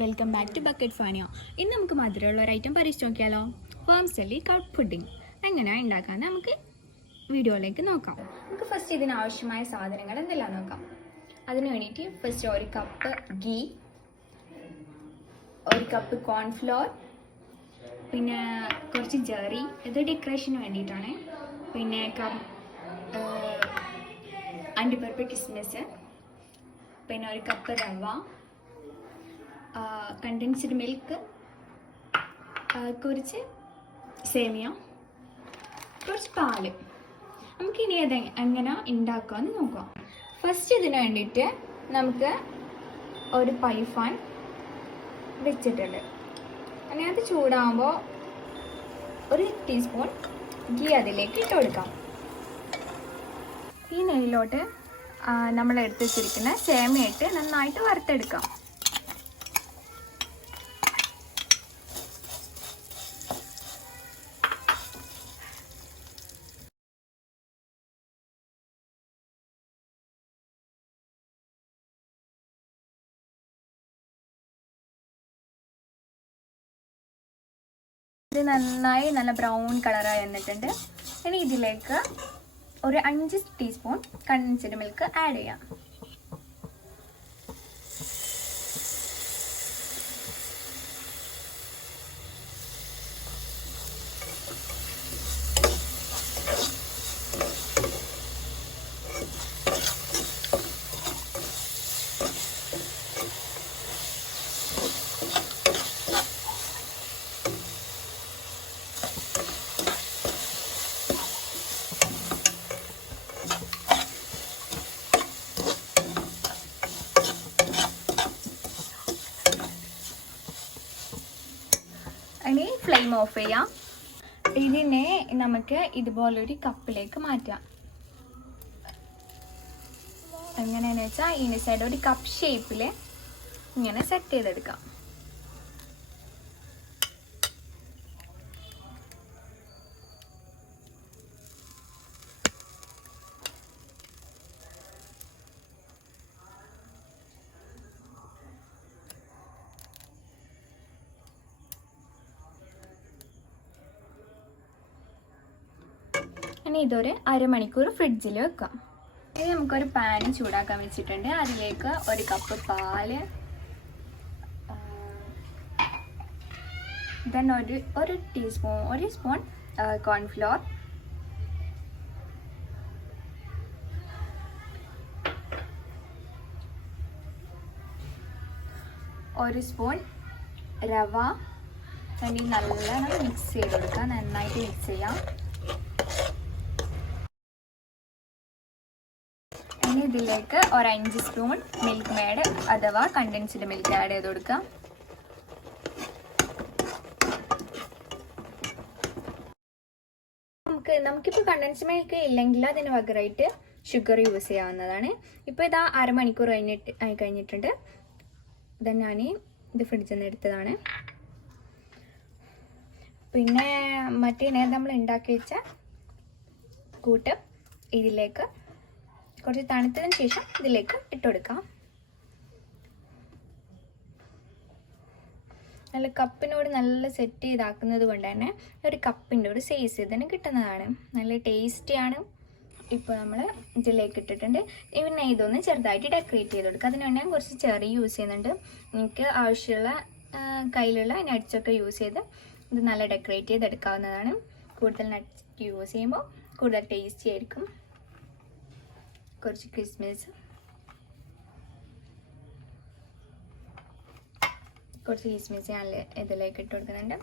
Welcome back to bucket ഫാനിയോ ഇന്ന് നമുക്ക് മധുരമുള്ള ഒരു ഐറ്റം പരീക്ഷിച്ച് നോക്കിയാലോ? ഫേംസലി കട്ട് പുഡിംഗ് എങ്ങനെയാണ് ഉണ്ടാക്കാമെന്ന് നമുക്ക് വീഡിയോയിലേക്ക് നോക്കാം. നമുക്ക് ഫസ്റ്റ് ഇതിന് ആവശ്യമായ സാധനങ്ങൾ എന്തെല്ലാം നോക്കാം? അതിന് വേണ്ടിയിട്ട് ഫസ്റ്റ് ഒരു കപ്പ് ഗീ ഒരു കപ്പ് കോൺഫ്ലോർ പിന്നെ കുറച്ച് ജെറി. ഇത് ഡെക്കറേഷന് വേണ്ടിയിട്ടാണ്. പിന്നെ അണ്ടിപ്പരിപ്പ് കിസ്മിസ് പിന്നെ ഒരു കപ്പ് റവ. കണ്ടൻസ്ഡ് മിൽക്ക് കുറച്ച് സേമിയ കുറച്ച് പാൽ. നമുക്കിനി അത് എങ്ങനെ ഉണ്ടാക്കാമെന്ന് നോക്കാം. ഫസ്റ്റ് ഇതിന് വേണ്ടിയിട്ട് നമുക്ക് ഒരു പൈഫാൻ വെച്ചിട്ടുണ്ട്. അങ്ങനെ അത് ചൂടാകുമ്പോൾ ഒരു ടീസ്പൂൺ ഗീ അതിലേക്ക് ഇട്ട് കൊടുക്കാം. ഈ നെയ്യിലോട്ട് നമ്മൾ എടുത്ത് വെച്ചിരിക്കുന്ന സേമിയിട്ട് നന്നായിട്ട് വറുത്തെടുക്കാം. ഇത് നന്നായി നല്ല ബ്രൗൺ കളറായി വന്നിട്ടുണ്ട്. ഇനി ഇതിലേക്ക് ഒരു അഞ്ച് ടീസ്പൂൺ കണ്ടൻസ്ഡ് മിൽക്ക് ആഡ് ചെയ്യാം. ഇനി ഫ്ലെയിം ഓഫ് ചെയ്യാം. ഇതിനെ നമുക്ക് ഇതുപോലൊരു കപ്പിലേക്ക് മാറ്റാം. എങ്ങനെയാണെന്ന് വെച്ചാൽ ഇതിന് സൈഡ് ഒരു കപ്പ് ഷേപ്പിൽ ഇങ്ങനെ സെറ്റ് ചെയ്തെടുക്കാം. ഇനി ഇതൊരു അരമണിക്കൂർ ഫ്രിഡ്ജിൽ വെക്കാം. ഇനി നമുക്കൊരു പാൻ ചൂടാക്കാൻ വെച്ചിട്ടുണ്ട്. അതിലേക്ക് ഒരു കപ്പ് പാൽ ദെൻ ഒരു ഒരു ടീസ്പൂൺ ഒരു സ്പൂൺ കോൺഫ്ലോർ ഒരു സ്പൂൺ റവ. ഇനി നല്ലോണം മിക്സ് ചെയ്ത് കൊടുക്കാം. നന്നായിട്ട് മിക്സ് ചെയ്യാം. ഇനി ഇതിലേക്ക് ഒരു അഞ്ച് സ്പൂൺ മിൽക്ക് മേഡ് അഥവാ കണ്ടൻസ്ഡ് മിൽക്ക് ആഡ് ചെയ്ത് കൊടുക്കാം. നമുക്ക് നമുക്കിപ്പോൾ കണ്ടൻസ്ഡ് മിൽക്ക് ഇല്ലെങ്കിൽ അതിന് പകരമായിട്ട് ഷുഗർ യൂസ് ചെയ്യാവുന്നതാണ്. ഇപ്പോൾ ഇതാ അരമണിക്കൂർ കഴിഞ്ഞിട്ട് ആയി കഴിഞ്ഞിട്ടുണ്ട്. ഇതാ ഞാൻ ഇത് ഫ്രിഡ്ജിൽ നിന്ന് എടുത്തതാണ്. പിന്നെ മറ്റേ നമ്മൾ ഉണ്ടാക്കി വെച്ച കൂട്ട് ഇതിലേക്ക് കുറച്ച് തണുത്തതിന് ശേഷം ഇതിലേക്ക് ഇട്ടുകൊടുക്കാം നല്ല കപ്പിനോട് നല്ല സെറ്റ് ചെയ്താക്കുന്നത് കൊണ്ട് തന്നെ ഒരു കപ്പിന്റെ ഒരു സൈസ് ഇതിന് കിട്ടുന്നതാണ്. നല്ല ടേസ്റ്റിയാണ് ഇപ്പോൾ നമ്മൾ ഇതിലേക്ക് ഇട്ടിട്ടുണ്ട്. പിന്നെ ഇതൊന്ന് ചെറുതായിട്ട് ഡെക്കറേറ്റ് ചെയ്ത് കൊടുക്കുക അതിന് വേണ്ടി ഞാൻ കുറച്ച് ചെറി യൂസ് ചെയ്യുന്നുണ്ട്. എനിക്ക് ആവശ്യമുള്ള കയ്യിലുള്ള നട്ട്സൊക്കെ യൂസ് ചെയ്ത് ഇത് നല്ല ഡെക്കറേറ്റ് ചെയ്തെടുക്കാവുന്നതാണ്. കൂടുതൽ നട്ട്സ് യൂസ് ചെയ്യുമ്പോൾ കൂടുതൽ ടേസ്റ്റി ആയിരിക്കും. കുറച്ച് കിസ്മിസ് കുറച്ച് കിസ്മിസ് ഞാൻ ഇതിലേക്ക് ഇട്ട് കൊടുക്കുന്നുണ്ട്.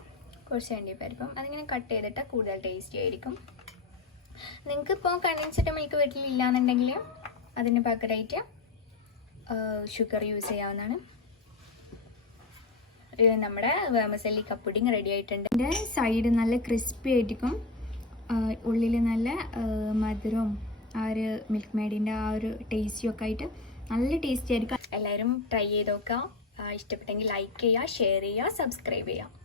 കുറച്ച് അണ്ടിപ്പരിപ്പം. അതിങ്ങനെ കട്ട് ചെയ്തിട്ട് കൂടുതൽ ടേസ്റ്റി ആയിരിക്കും. നിങ്ങൾക്കിപ്പോൾ കണ്ടൻസ്ഡ് മിൽക്ക് വീട്ടിലില്ല എന്നുണ്ടെങ്കിൽ അതിന് പകരമായിട്ട് ഷുഗർ യൂസ് ചെയ്യാവുന്നതാണ്. നമ്മുടെ വേമസല്ലി കപ്പുഡിങ് റെഡി ആയിട്ടുണ്ട്. എന്റെ സൈഡ് നല്ല ക്രിസ്പി ആയിരിക്കും ഉള്ളിൽ നല്ല മധുരവും ആ ഒരു മിൽക്ക് മേഡിന്റെ ആ ഒരു ടേസ്റ്റിയും ഒക്കെ ആയിട്ട് നല്ല ടേസ്റ്റി ആയിരിക്കും. എല്ലാവരും ട്രൈ ചെയ്ത് നോക്കുക. ഇഷ്ടപ്പെട്ടെങ്കിൽ ലൈക്ക് ചെയ്യുക ഷെയർ ചെയ്യുക സബ്സ്ക്രൈബ് ചെയ്യുക.